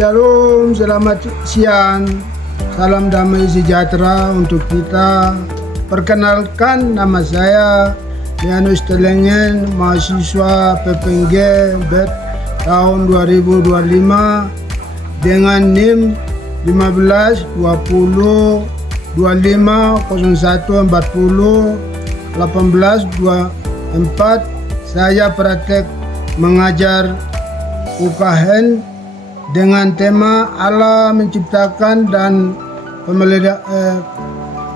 Shalom, selamat siang. Salam damai sejahtera untuk kita. Perkenalkan, nama saya Lianus Telengen, mahasiswa PPNG BET tahun 2025 dengan NIM 15 20 25 01 40 18 24. Saya praktek mengajar UKN dengan tema Allah menciptakan dan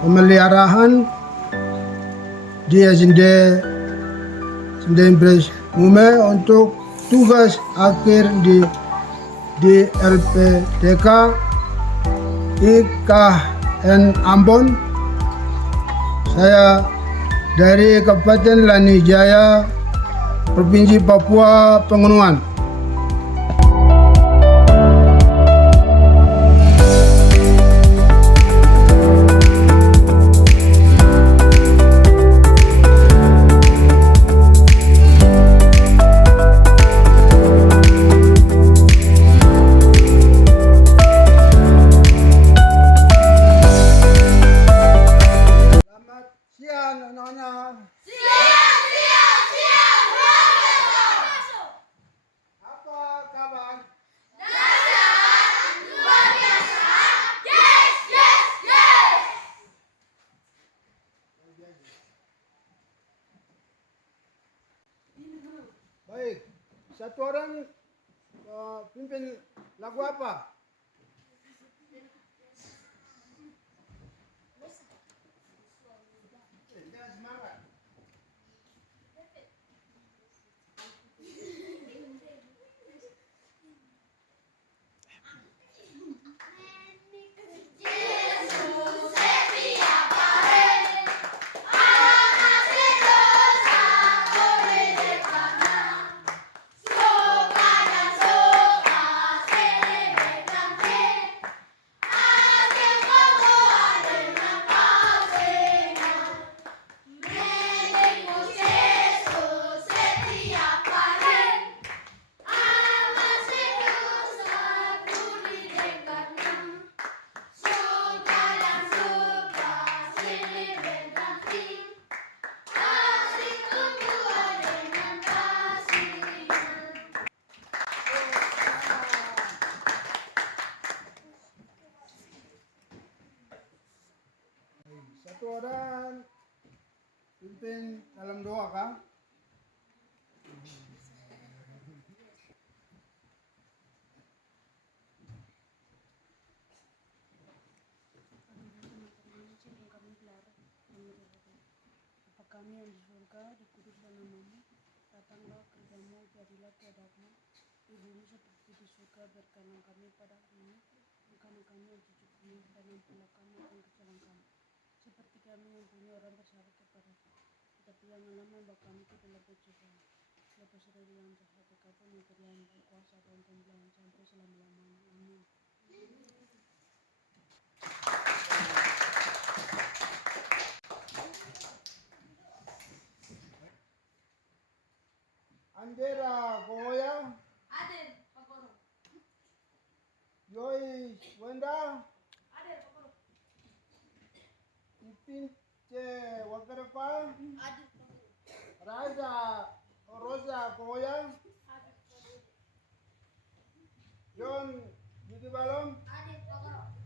pemeliharaan dia sendiri Mume untuk tugas akhir di LPTK IKN Ambon. Saya dari Kabupaten Lanijaya, Provinsi Papua Pegunungan. Siang anak-anak. Siang. Apa kabar? Dahsyat, luar biasa. Yes. Baik, satu orang pimpin lagu apa? Jangan semangat. Satu orang pimpin dalam doa kah? Bapa kami yang di surga, dikuduskan namamu, datanglah kerjamu, jadilah kehendakmu di bumi seperti di surga. Berikanlah kami pada hari ini makanan kami yang secukupnya, dan ampunilah kami akan kesalahan kami, seperti kami mengampuni orang bersalah kepada kami. Tetapi janganlah membawa kami ke dalam pencobaan, lepas dari yang jahat, tetapi memberilah yang kuasa dan pembelahan sampai selama-lamanya. Amin. Andera Goya, Aden, Pakoro. Yoi Wenda, Aden, Pakoro. Ipin Ce Wakarapa, Aden, Pakoro. Rosa Goya, Aden, Pakoro. John Gigi Balom, Aden, Pakoro.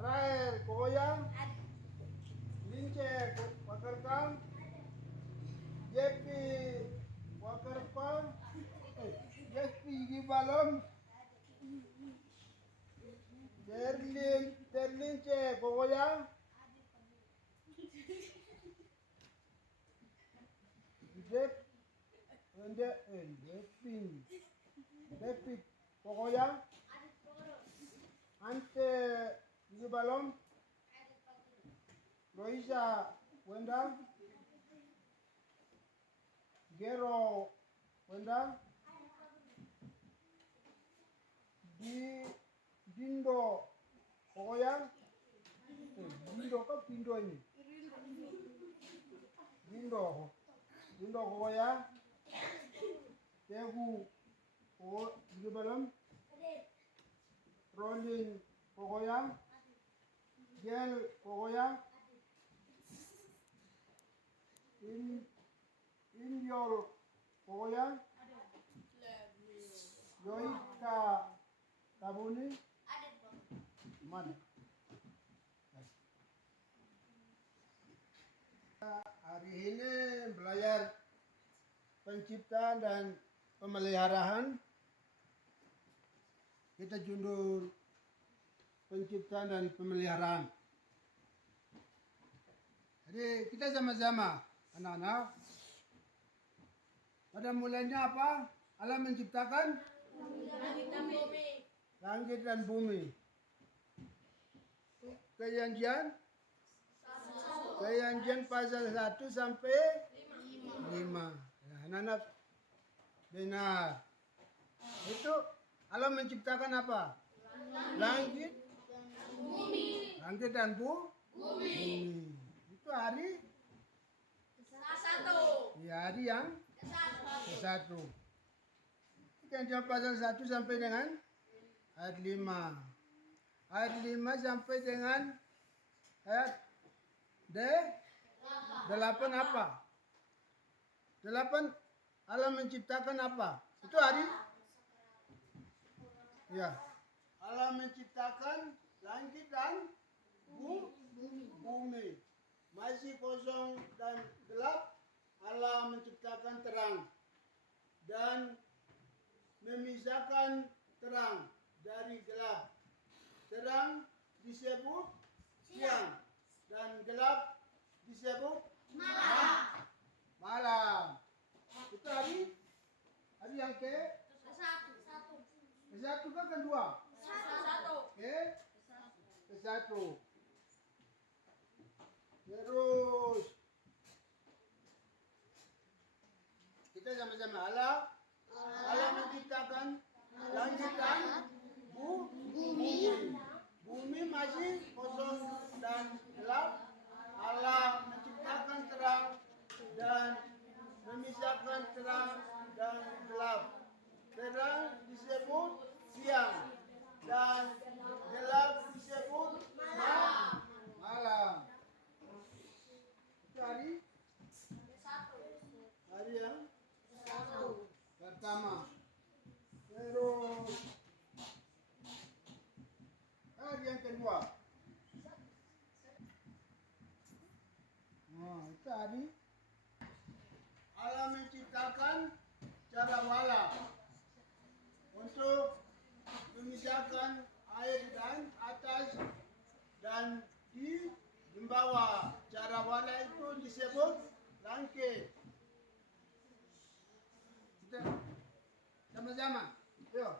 Rael Goya, Aden. Lince Wakarkam, Jepi Wakarpa, Jepi Gigi Balom, Terlin Ce Goya, Depi Pokoya, Aden, Pakoro. Ante Gigi Balom, Aden, Pakoro. Loisa Wenda, Gero Wenda, Dindo Pokoya, Dindo kah Pindo ini? Dindo Pokoya, Tehu Gigi Balom, Rolin kokoyang. Gel kokoyang. Inyol kokoyang. Yoika Tabuni. Mana? Hari ini belajar penciptaan dan pemeliharaan. Kita jundur penciptaan dan pemeliharaan. Jadi kita sama-sama anak-anak. Pada mulanya apa? Allah menciptakan langit dan bumi. Keyanjian pasal 1 sampai 5. Ya, anak-anak benar. Itu Allah menciptakan apa? Langit dan bumi. Itu hari ya, hari yang ke-1. Keyanjian pasal 1 sampai dengan ayat 5. Ayat 5 sampai dengan ayat 8 apa? 8 Allah menciptakan apa? Itu hari? Ya. Allah menciptakan langit dan bumi. Masih kosong dan gelap, Allah menciptakan terang dan memisahkan terang dari gelap. Terang disebut siang dan gelap disebut malam. Itu hari yang ke-1 ke kedua? Ke-1. Terus kita sama-sama Allah menciptakan langit dan bumi. Bumi masih kosong dan gelap. Allah menciptakan terang dan memisahkan terang dan gelap. Terang disebut siang dan gelap disebut malam. Itu hari yang pertama. Terus hari yang kedua. Nah, itu hari Allah menciptakan cakrawala untuk memisahkan air dan atas dan di bawah. Cakrawala itu disebut langit. Kita sama-sama. Yuk.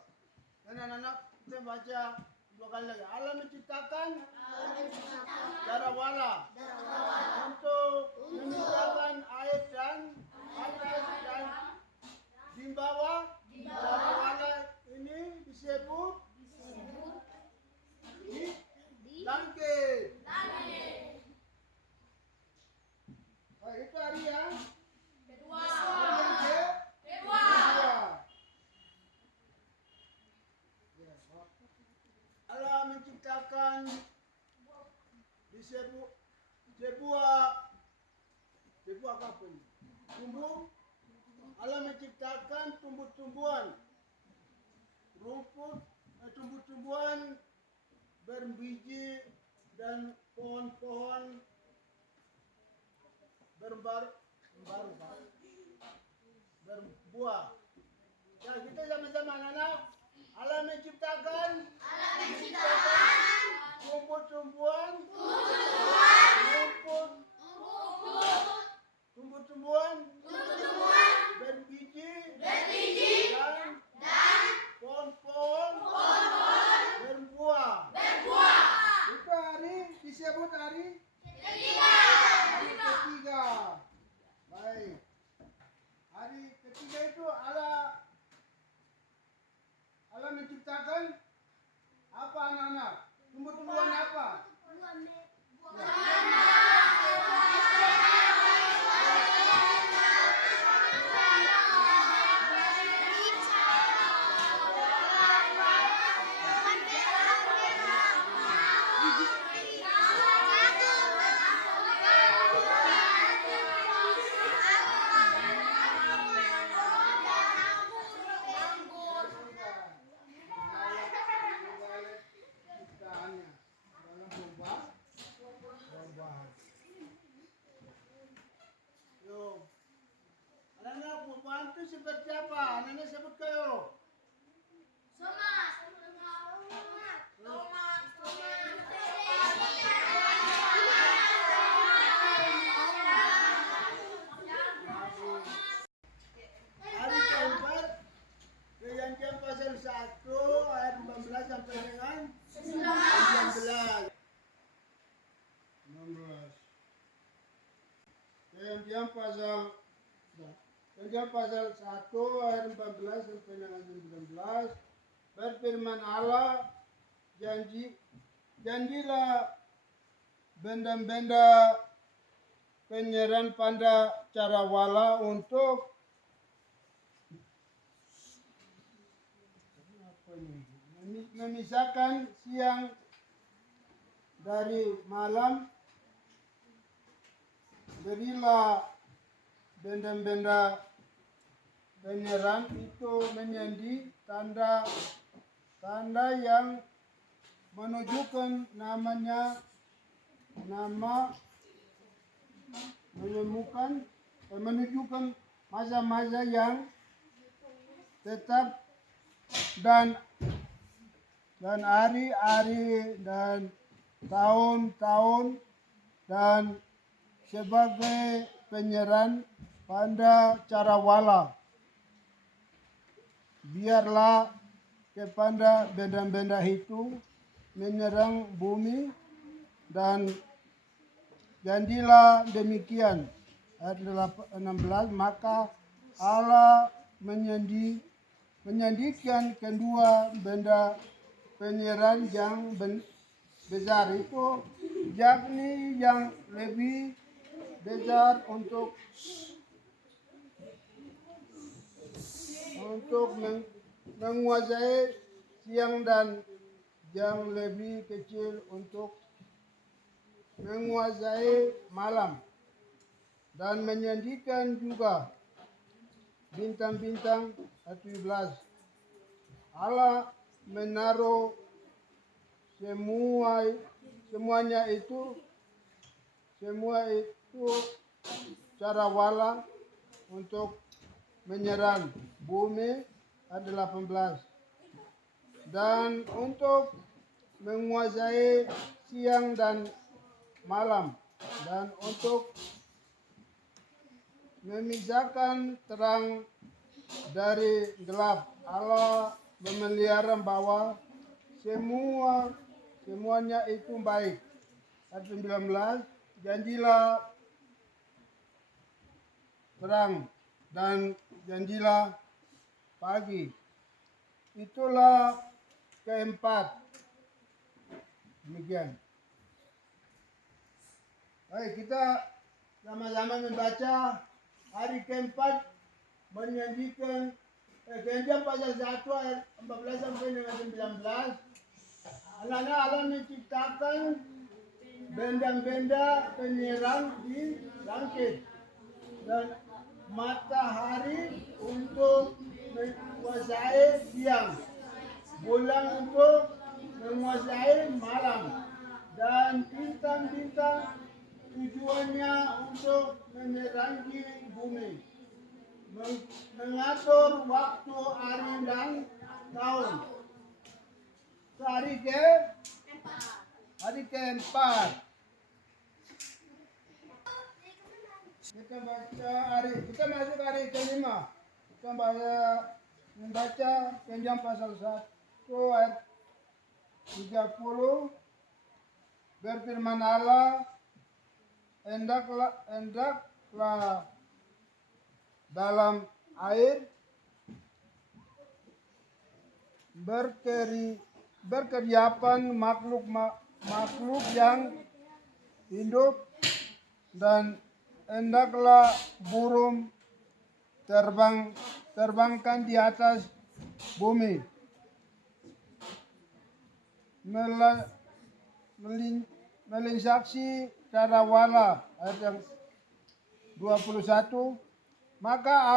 Anak-anak kita baca 2 kali lagi. Allah menciptakan cakrawala untuk memisahkan air dan atas dan di bawah. Cakrawala ini disebut langit. Oh, itu hari yang kedua. Allah menciptakan disebut sebuah apa ini? Allah menciptakan tumbuh-tumbuhan, rumput, tumbuh-tumbuhan berbiji dan pohon-pohon berbuah. Ya, kita sama-sama anak-anak. Allah menciptakan tumbuh-tumbuhan, rumput, tumbuh-tumbuhan berbiji dan pohon-pohon berbuah. Itu hari disebut hari ketiga. Baik. Hari ketiga itu Allah menciptakan apa anak-anak? Tumbuh-tumbuhan apa? seperti apa? Nenek sebut kayo. Tomat. Hari keempat, Perjanjian pasal 1 ayat 14 sampai dengan 19. 16. Perjanjian pasal 1 ayat 14 sampai dengan 19. Berfirman Allah, janjilah benda-benda penyerahan pada cara wala untuk memisahkan siang dari malam. Berilah benda-benda penyerahan itu menjadi tanda yang menunjukkan menunjukkan masa-masa yang tetap dan hari-hari dan tahun-tahun dan sebagai penyerahan pada cara wala. Biarlah kepada benda-benda itu menyerang bumi dan janjilah demikian. Ayat 16, maka Allah menyandikan kedua benda penyerahan yang besar itu, yakni yang lebih besar untuk menguasai siang dan yang lebih kecil untuk menguasai malam, dan menyandikan juga bintang-bintang 17. Allah menaruh semua itu cara wala untuk menyerang bumi ada 18, dan untuk menguasai siang dan malam, dan untuk memisahkan terang dari gelap. Allah memelihara bahwa semuanya itu baik. Ayat 19, janjilah terang dan janjilah pagi. Itulah keempat. Demikian. Baik, kita sama-sama membaca hari keempat, menyanyikan Perjanjian pasal 1 ayat 14 sampai dengan 19. Anak-anak Allah menciptakan benda-benda penyerang di langit dan matahari untuk menguasai siang, bulan untuk menguasai malam, dan bintang-bintang tujuannya untuk menerangi bumi, mengatur waktu, hari dan tahun. Hari keempat. Kita masuk hari kelima. Kita membaca Perjanjian pasal 1 ayat 30. Berfirman Allah, hendaklah dalam air berkeriapan makhluk yang hidup, dan hendaklah burung terbangkan di atas bumi, melinsaksi cara wala. Ayat yang 21, maka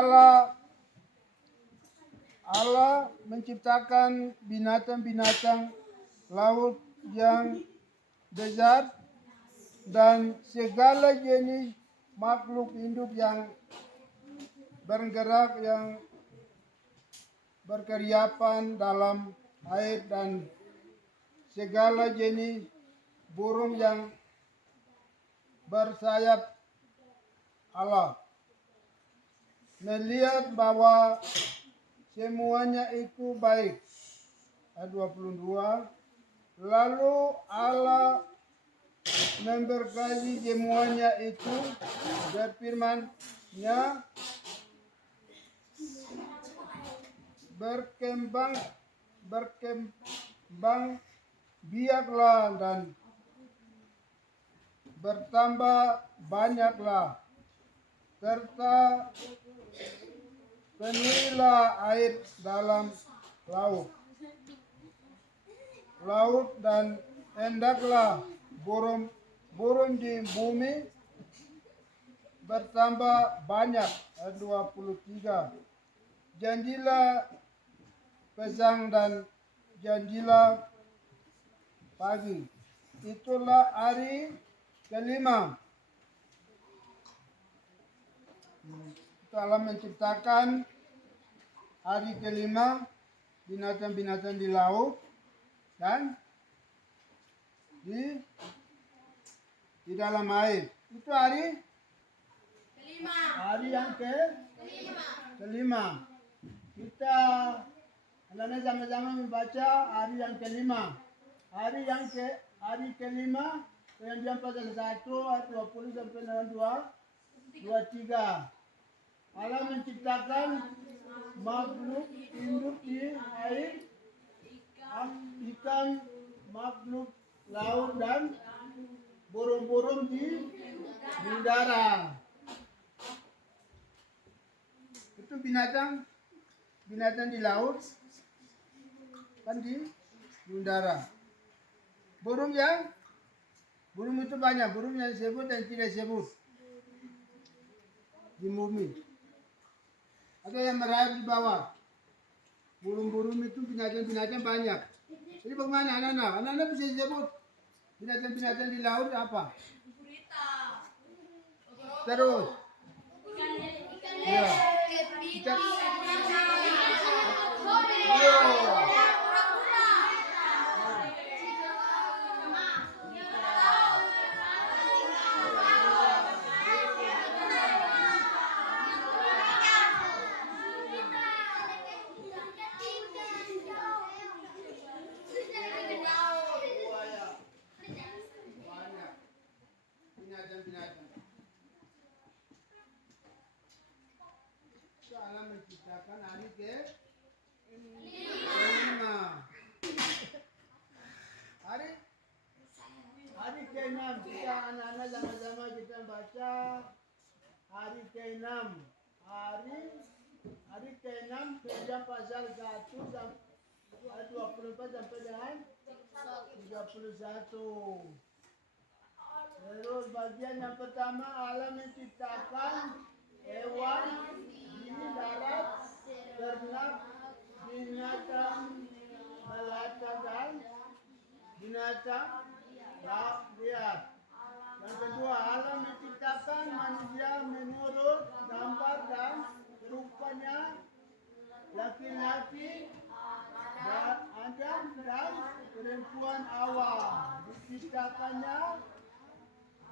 Allah menciptakan binatang-binatang laut yang besar dan segala jenis makhluk hidup yang bergerak yang berkeriapan dalam air dan segala jenis burung yang bersayap. Allah melihat bahwa semuanya itu baik. Ayat 22. Lalu Allah memberkati semuanya itu, berfirman-Nya, berkembang biaklah dan bertambah banyaklah, serta penuhilah air dalam laut dan hendaklah burung di bumi bertambah banyak. Ayat 23. Janjilah petang dan janjilah pagi. Itulah hari kelima. Itu Allah menciptakan hari kelima binatang-binatang di laut dan di dalam air. Itu hari kelima. Hari yang kelima. Kita anak-anak sama-sama membaca hari yang kelima. Hari kelima yang pasal 1 ayat 20 sampai dengan 23. Allah menciptakan makhluk hidup di air, ikan, makhluk laut dan burung-burung di udara. Itu binatang di laut kan di udara. Burung itu banyak, burung yang disebut dan tidak disebut di bumi. Ada yang merayap di bawah. Burung-burung itu binatang-binatang banyak. Jadi bagaimana anak-anak? Anak-anak bisa disebut binatang-binatang di laut apa? Terus. Ya. Allah menciptakan hari kelima. Hari ke-6 kita anak-anak sama-sama kita baca hari ke-6. Hari ke-6 sejak pasal 1 ayat 24 sampai dengan 31. Terus bagian yang pertama Allah menciptakan hewan di darat, ternak, binatang melata dan binatang liar. Yang kedua, Allah menciptakan manusia menurut gambar dan rupanya, laki-laki dan Adam dan perempuan Hawa. Diciptakannya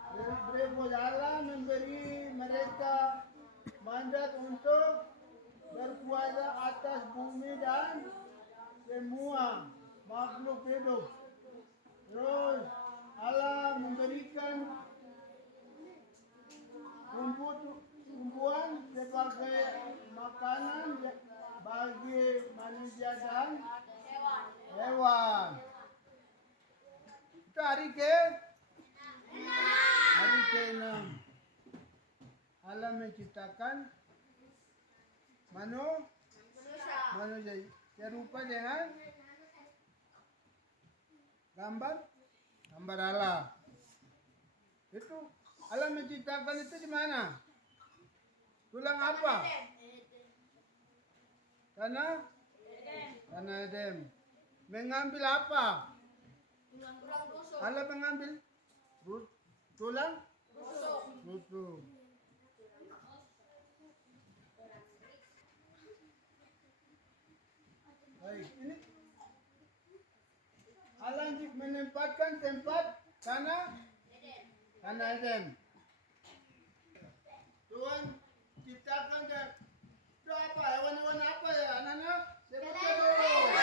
Allah memberi mereka mandat untuk berkuasa atas bumi dan semua makhluk hidup. Terus Allah memberikan tumbuhan sebagai makanan bagi manusia dan hewan. Itu hari ke-6. Allah menciptakan manusia serupa dengan gambar Allah. Itu Allah menciptakan itu di mana? Tulang apa? Tanah Eden. Mengambil apa? Allah mengambil tulang rusuk. Baik, ini Allah menempatkan tempat tanah Eden. Tuhan ciptakan dan itu apa? Hewan-hewan apa ya anak-anak? Sebutkan dulu.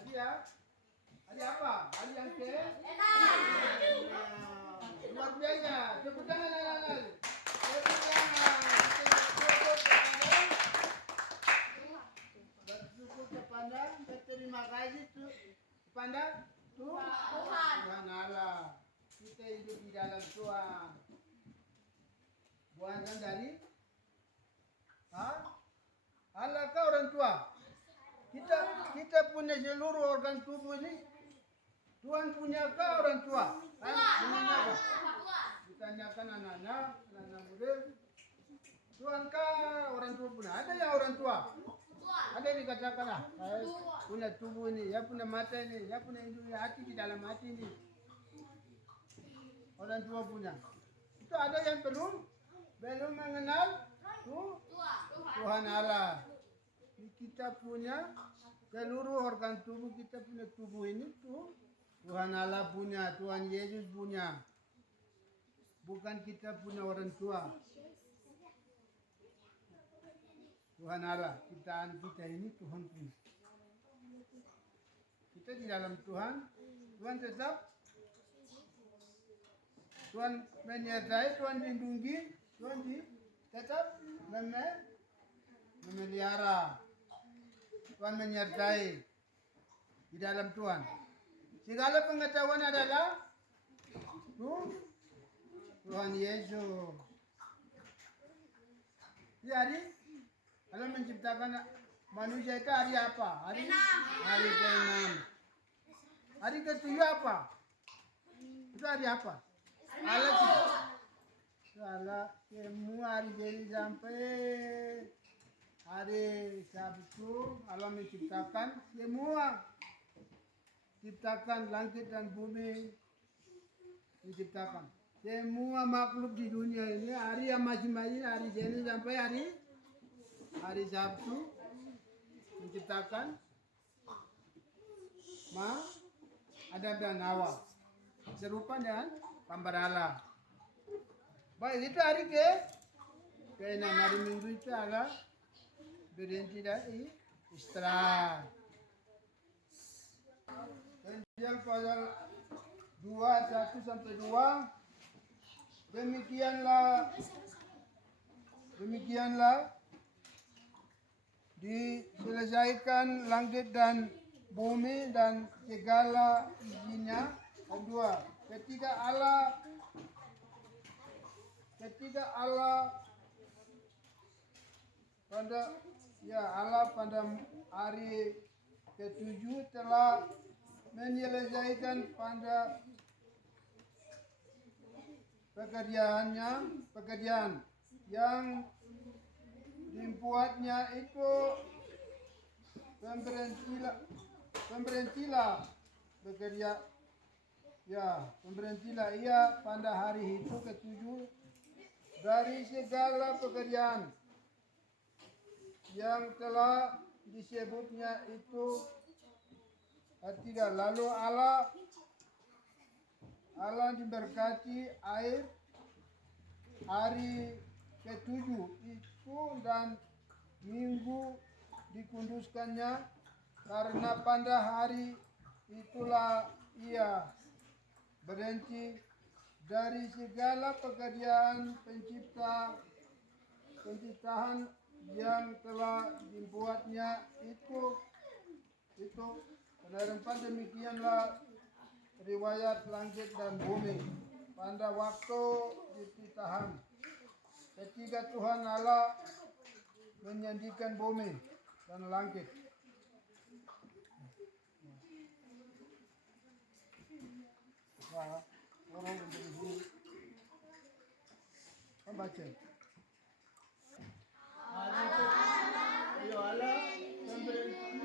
Adi ya? Adi apa? Adi yang ke? Luar biasa. Tepuk tangan anak-anak. Tepuk tangan. Bersyukur kepada, berterima kasih kepada Tuhan Allah. Kita hidup di dalam Tuhan. Bukan dari Allah kah orang tua? Kita punya seluruh organ tubuh ini Tuhan punya kah orang tua? Ditanyakan anak-anak muda. Tuhan kah orang tua punya? Ada yang orang tua? Ada yang dikatakan saya punya tubuh ini, ya punya mata ini, ya punya hidung, hati di dalam hati ini. Orang tua punya. Itu ada yang belum mengenal Tuhan Allah. Kita punya seluruh organ tubuh, kita punya tubuh ini Tuhan Allah punya, Tuhan Yesus punya. Bukan kita punya orang tua. Tuhan Allah, ciptaan kita ini Tuhan punya. Kita di dalam Tuhan tetap Tuhan menyertai, Tuhan lindungi, Tuhan tetap memelihara. Tuhan menyertai di dalam Tuhan. Segala pengetahuan adalah Tuhan Yesus. Jadi, Allah menciptakan manusia itu hari apa? Hari ke-6. Hari ke-7 apa? Itu hari apa? Allah semua hari jadi sampai hari Sabtu Allah menciptakan semua, ciptakan langit dan bumi, diciptakan semua makhluk di dunia ini hari yang masing-masing hari Senin sampai hari Sabtu menciptakan Adam dan Hawa serupa dengan gambar Allah. Baik, itu hari ke-6 hari Minggu itu Allah berhenti dari istirahat. Injil pasal 2:1-2. Demikianlah diselesaikan langit dan bumi dan segala isinya. Kedua, ketika Allah pada hari ke-7 telah menyelesaikan pada pekerjaan yang dibuatnya itu berhentilah ia pada hari itu ke-7 dari segala pekerjaan yang telah disebutnya itu. Artinya lalu Allah diberkati air hari ke-7 itu dan minggu dikuduskannya karena pada hari itulah ia berhenti dari segala pekerjaan penciptaan yang telah dibuatnya itu. Pada demikianlah riwayat langit dan bumi pada waktu diciptakan. Ketika Tuhan Allah menjadikan bumi dan langit, Ya, orang yang beribu. Kan baca. Ayo Allah yang berhenti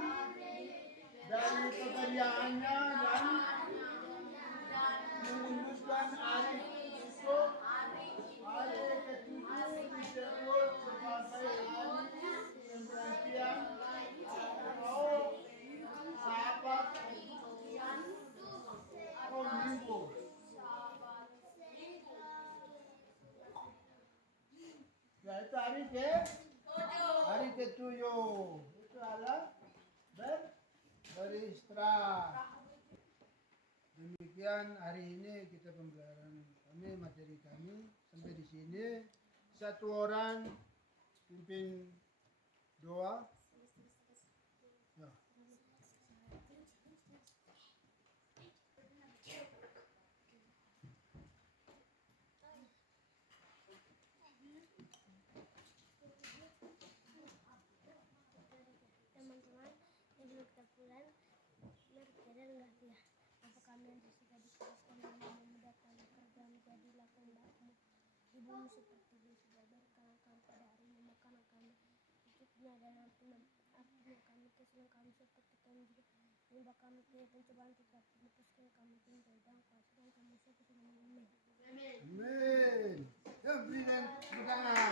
dari pekerjaannya dan mengundurkan hari esok hari ketujuh disebut sebagai hari pemberhentian atau sahabat atau minggu. Ya itu hari ketujuh itu adalah beristirahat. Demikian hari ini kita pembelajaran kami, materi kami sampai di sini. Satu orang pimpin doa. Ya. Teman-teman, sebelum kita pulang, mari kita rendah dia. Apa kami yang suka dikasihkan dan memudahkan kerja menjadilah kehendakmu di bumi seperti di surga. Berkenan pada hari ini makanan kami cukupnya dan artinya kami kesalahan kami seperti kami juga menyembah kami ke pencobaan tetapi lepaskan kami dari dangkal sedang kami seperti amin. Amin. Ya, beri dan tepuk tangan.